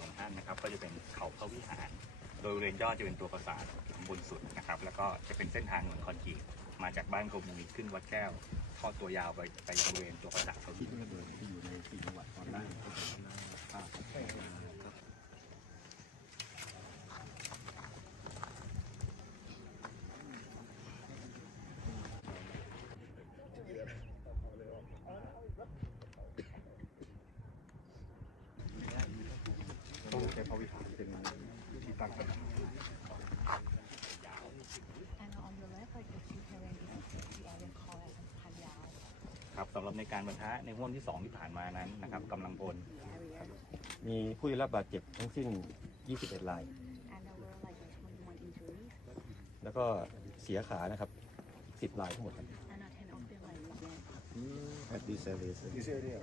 ของท่านนะครับ ก็จะเป็นเขาพระวิหาร โดยบริเวณยอดจะเป็นตัวปราสาทข้บนสุดนะครับ แล้วก็จะเป็นเส้นทางเหมือนคอนกรีตมาจากบ้านโกมุยขึ้นวัดแก้วทอดตัวยาวไปไปบริเวณตัวประสาทเขาที่อยู่ในจังหวัดตอนล่า ต้องใช้พระวิหารเป็นที่ตั้งปัญหา And on the left, like the two terrain is the area called as Panyao ครับสำหรับในการบรรทะในห่วงที่ 2 ที่ผ่านมานั้นนะครับกำลังพล area. มีผู้ได้รับบาดเจ็บทั้งสิ้น 21 ราย And there were like 21 injuries. แล้วก็เสียขานะครับ10รายทั้งหมดครับ And uh, 10 of them like went at this area this area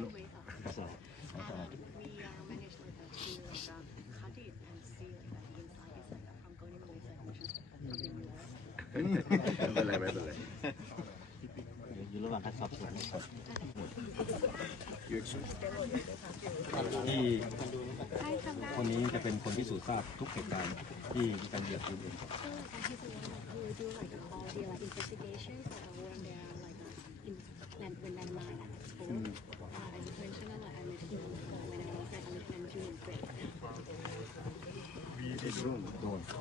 away. And uh, we uh, managed like uh, to like uh, cut it and see like the inside is like uh, ongoing waste like which is something more. ไม่เป็นไรไม่เป็นไรอยู่ระหว่างการสอบสวนที่คนนี้จะเป็นคนที่สูจน์ทราบทุกเหตุการณ์ที่มีการเหยียบพื้นเอง So like uh, he's the one who will do like all the like investigations uh, when there are like uh, in land when junto.